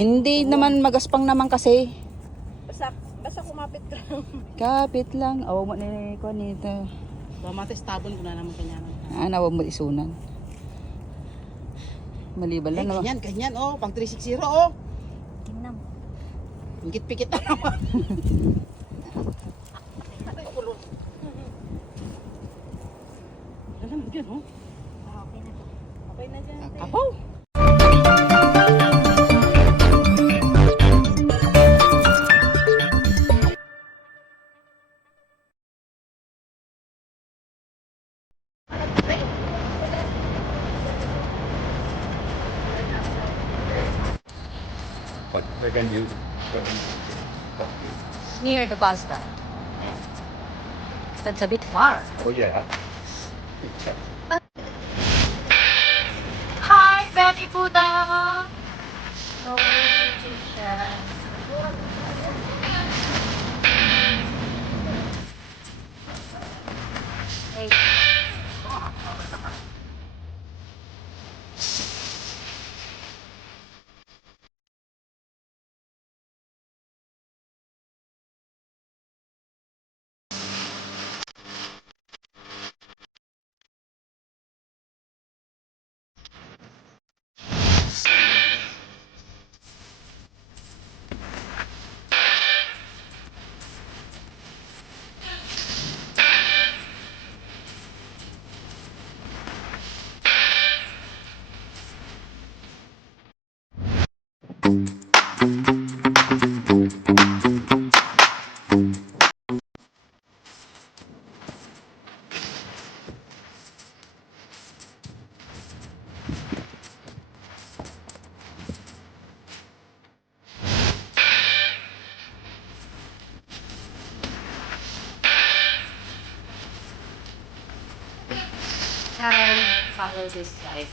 Hindi naman magaspang naman kasi. Basta kumapit ka lang. Kapit lang. Awa mo ni ko nito. Pamatis tabon ko na naman kanya. Awa mo isunan. Maliban lang naman. Ganyan oh, pang 360 oh. Tingnan mo. Pikit na naman. Ay, kulot. Alam mo yan oh. Okay na. Okay na dyan. Kapaw. What they can use. Near the bus stop. That's a bit far. Oh yeah. Hi, Betty Puta! No, Hey. Karen, follow this guy.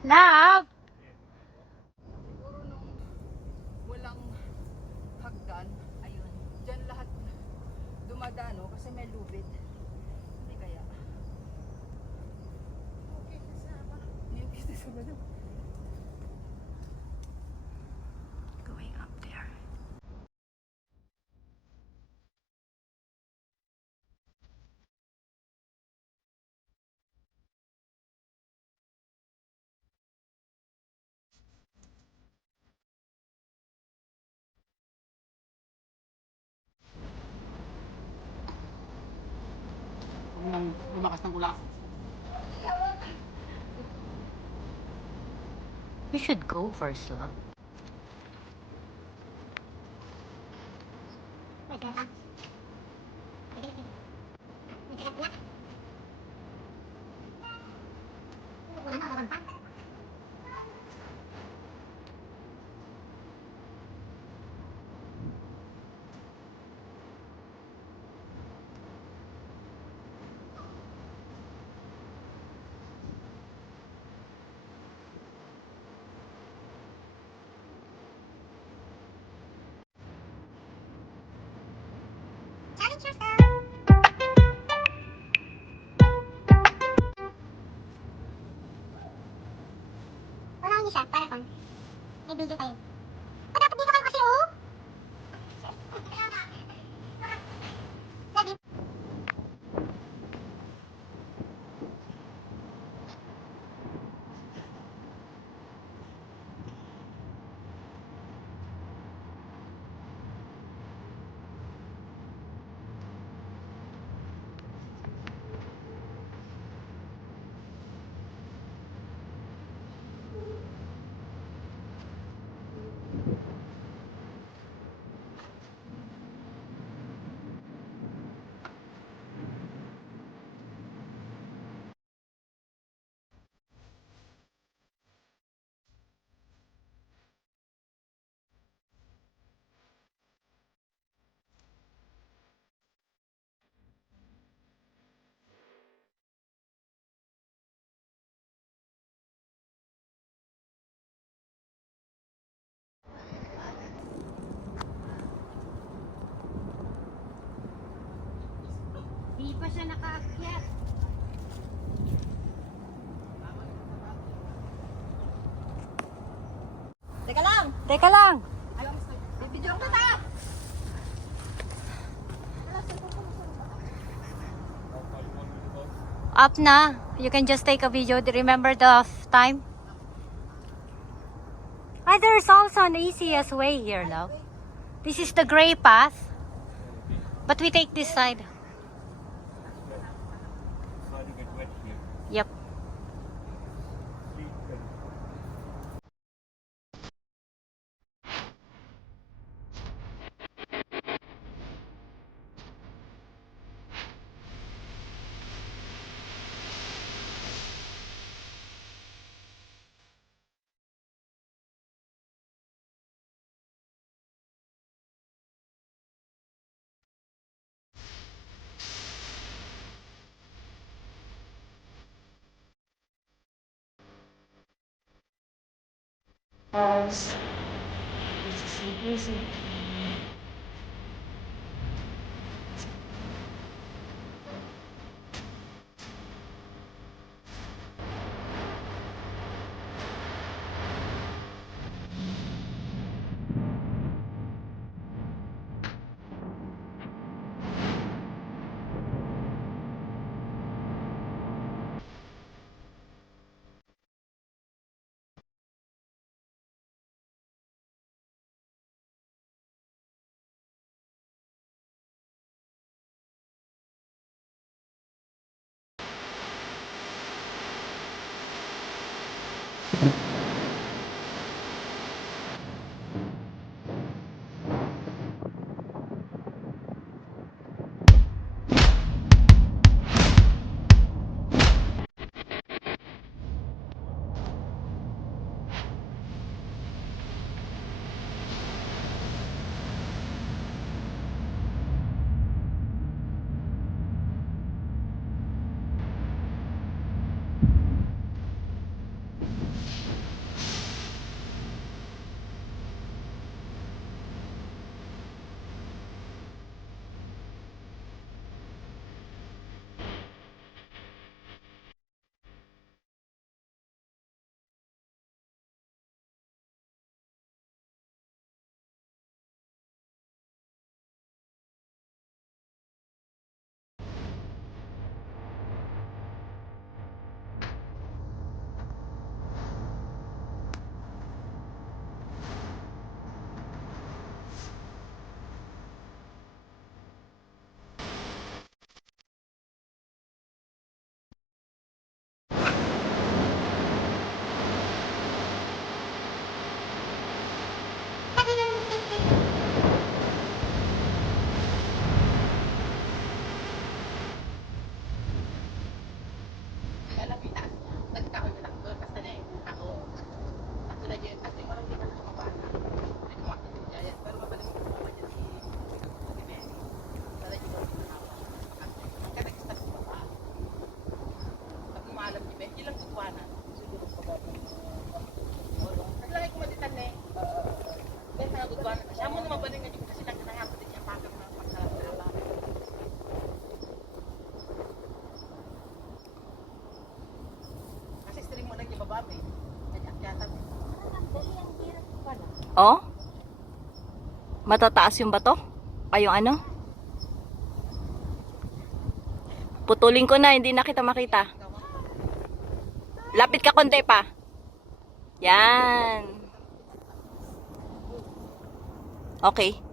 Love! Siguro nung walang hagdan, ayun, dyan lahat dumadano kasi may lubid. Hindi kaya. Okay, kasama. Hindi kita sa balo. Going up there. Huwag nang lumakas ng ulan. We should go first, love. Wala ang isa, para kung may video tayo. O, dapat dito kayo kasi, oh! Daddy. pa siya nakaakyat. Teka lang! Teka lang. Bibidyo ko na! Up na. You can just take a video. Remember the time? Ah, there's also an easiest way here, love. This is the gray path. But we take this side. Yep. Oh? Matataas yung bato? Ay, yung ano? Putulin ko na, hindi na kita makita. Lapit ka konti pa. Yan. Okay.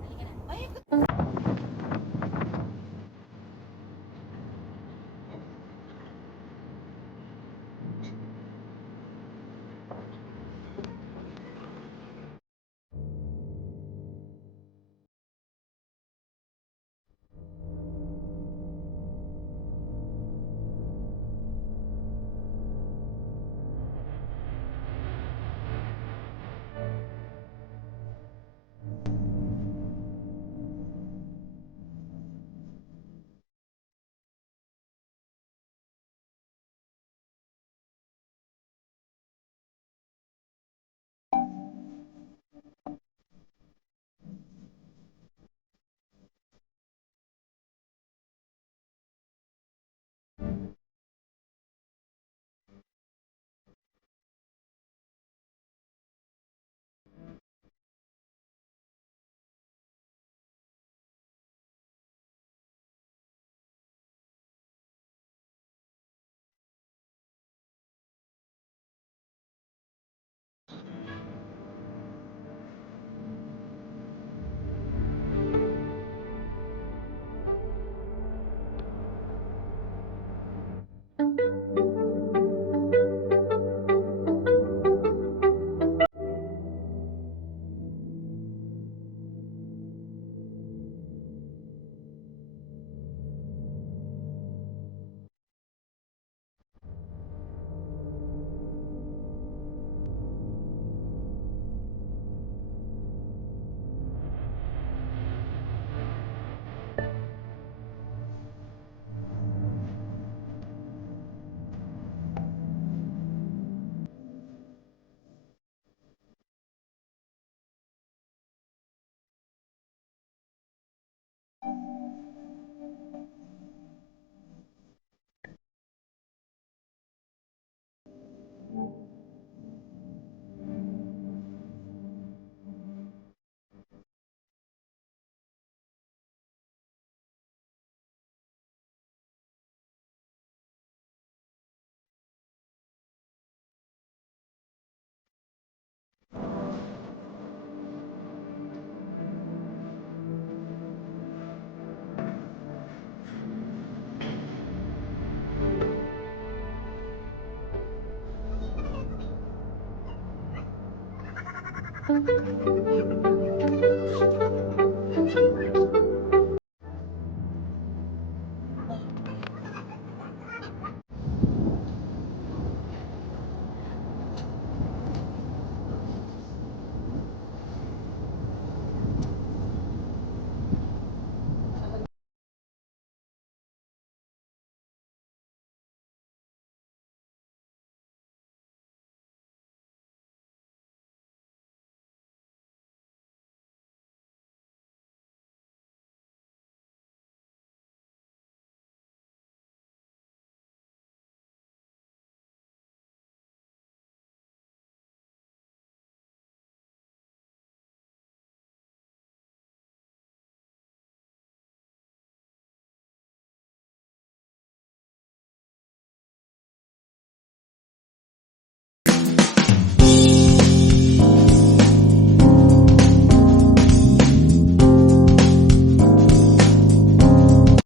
Wow.